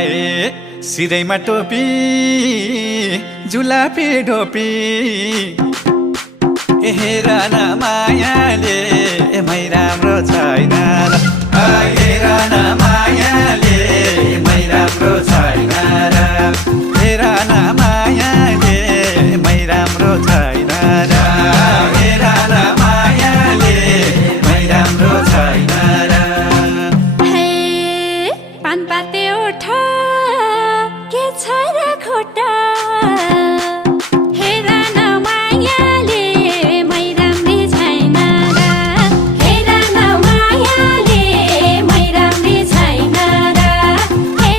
लगाए सिरैमा टोपी जुलापी ढोपी हेर न मायाले मै राम्रो छैन हेर न मायाले मै राम्रो छैन हेर न मायाले मै राम्रो छैन हेर न मायाले मै राम्रो छैन हे पानपाते उठ के छ र खोटा